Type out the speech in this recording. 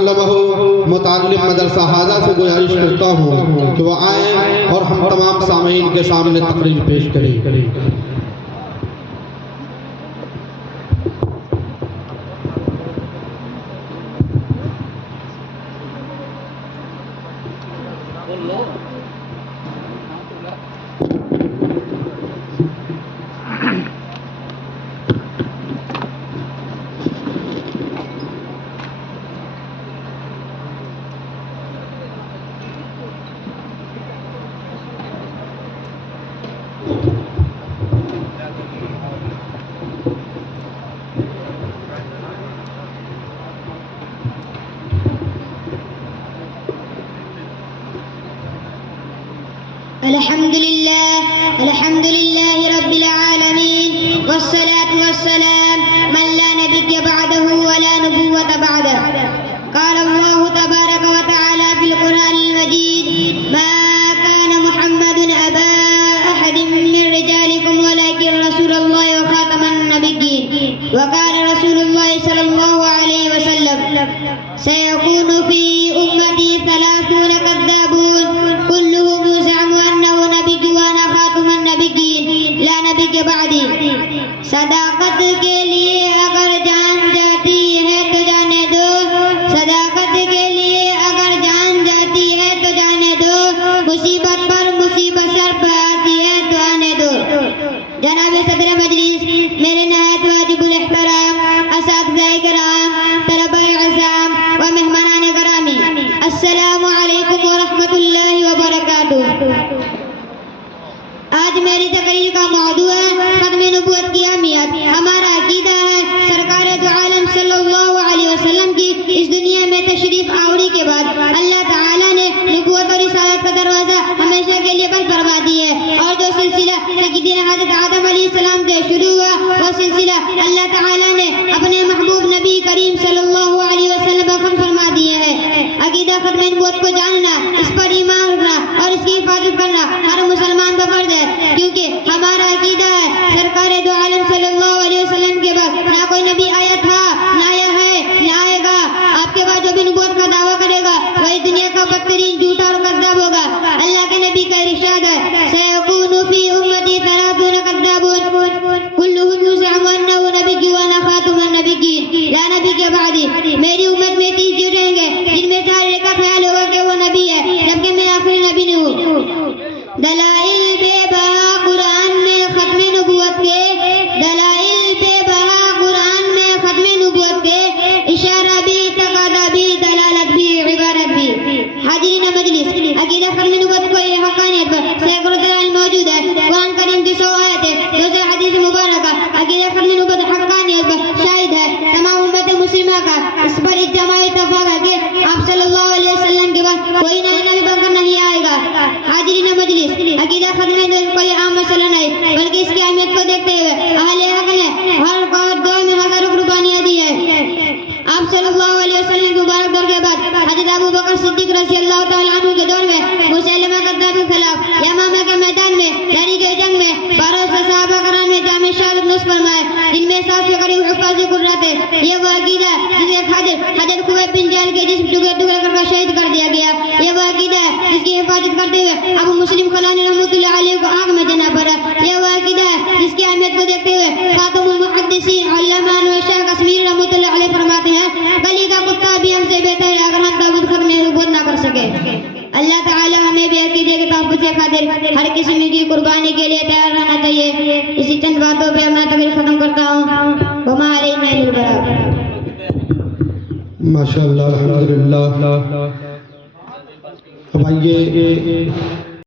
मुतालिब मदरसा हाजा से गुजारिश करता हूँ कि वह आए और हम तमाम सामीन के सामने तकरीर पेश करें। अल्हम्दुलिल्लाह रब्बिल आलमीन वस्सलातु वस्सलाम मन ला नबिय्य बअदहु व ला नबुव्वत बअदहु। क़ाल अल्लाहु तबारक व तआला फिल क़ुरआनिल मजीद मा कान मुहम्मदुन अबा अहदिम मिन रिजालिकुम वलाकिन रसूलुल्लाहि व खातमन नबिय्यीन व क़ाल रसूलुल्लाहि सल्लल्लाहु अलैहि वसल्लम सयकूनु फी उम्मती 30 कद्दाबून कुल्लुहुम यज़अमु अन्नहु नबिय्युन व अना खातमुन नबिय्यीन ला नबिय्य बअदी। सदाकत के लिए अगर जान जाती है तो जाने दो, सदाकत के लिए अगर जान जाती है तो जाने दो, मुसीबत पर मुसीबत सर पर आती है तो आने दो। जनाब सदर मजलिस, मेरे नहायत वाजिबुल एहतराम असातिज़ाए किराम, तलबाए अज़ाम व मेहमानान गिरामी, अस्सलामु अलैकुम व रहमतुल्लाहि व बरकातुहू। आज मेरी तकरीर का मौजू है खत्म नबूवत की अहमियत। हमारा अकीदा है सरकार दो आलम सल्लल्लाहु अलैहि वसल्लम की इस दुनिया में तशरीफ आवरी के बाद अल्लाह ताला ने नबूवत और रिसालत का दरवाजा हमेशा के लिए बंद करवा दी है, और जो सिलसिला सय्यदना हज़रत आदम अलैहिस्सलाम से शुरू हुआ वो सिलसिला अल्लाह ताला ने अपने महबूब नबी करीम सल्लल्लाहु अलैहि वसल्लम पर फरमा दिए है। अकीदा खत्म नबूवत को जानना, इस पर ईमान रखना और इसकी हिफाजत करना हर मुसलमान पर फर्ज है, क्योंकि हमारा अकीदा है सरकार दो आलम सल्लल्लाहु अलैहि वसल्लम के बाद ना कोई नबी आया था, ना आया है, ना आएगा। आपके बाद जो भी नबूवत का दावा करेगा वही दुनिया का बदतरीन झूठा और कद्दाब होगा। अल्लाह के नबी का इरशाद है सयकूनु फी उम्मती 30 कद्दाबून कुल्लुहुम यज़अमु अन्नहु नबिय्युन व अना खातमुन नबिय्यीन ला नबिय्य बअदी। मेरी उम्मत में 30 जीव रहेंगे जिनमें से हर एक का ख्याल होगा कि वो नबी है, जबकि मैं आखिरी नबी नहीं हूँ। दलाइल बेबहा कुरान में खत्म नबूवत के, दलाइल बेबहा कुरान में खत्म नबूवत के, इशारा भी, तकादा भी, दलालत भी, इबारत भी। हाजिरीन मजलिस, अकीदा खत्म नबूवत को ये हक़ानियत पर सैकड़ों दलाइल मौजूद है। कुरान करीम की 100 आयतें, 200 हदीस मुबारका अकीदा खत्म नबूवत हक़ानियत पर शाहिद है। तमाम उम्मत मुस्लिमा का इस पर इज्तिमाई इत्तेफाक है कि आप सल्लल्लाहु अलैहि वसल्लम के बाद कोई नया नबी बनकर नहीं आएगा। हाजिरीन मजलिस, अकीदा खत्म नबूवत कोई आम मसला नहीं, बल्कि इसकी अहमियत को देखते हुए अहले हक ने हर दौर में हजारों कुर्बानियां दी है। आप सल्लल्लाहु अलैहि वसल्लम के मुबारक दौर के बाद हज़रत अबू बकर सिद्दीक़ रज़ियल्लाहु तआला अन्हु के दौर में मुसैलमा कज़्ज़ाब के खिलाफ यमामा के मैदान में लड़ी के जंग में 1200 सहाबा कराम ने जामे शहादत नोश फरमाए, जिनमें 7 से करीब हुफ़ाज़ कुर्रा थे। ये वो अकीदा जिसे खादिर हज़रत खुबैब बिन जाल के जिस्म टुकड़े टुकड़े कर शहीद कर दिया गया। ये वो अकीदा है जिसकी हिफाजत करते हुए अबू मुस्लिम खलानी रहमतुल्लाह अलैहि को आग में जाना पड़ा। ये वो अकीदा है जिसकी अहमियत को देखते हुए खातमुल मुहद्दिसीन अल्लामा शाह कश्मीरी रहमतुल्लाह अलैहि फरमाते हैं, गली का कुत्ता भी हमसे बेहतर है अगर हम ताबूत खत्म नबूवत ना कर सके। अल्लाह ताला हमें भी अकीदे के तहफ़्फ़ुज़ से खातिर हर किस्म की कुर्बानी के लिए तैयार रहना चाहिए। इसी चंद बातों पे मैं तकरीर खत्म करता हूँ। वमा अलैना इल्लल बलाग। माशाअल्लाह, अल्हम्दुलिल्लाह। अब आइए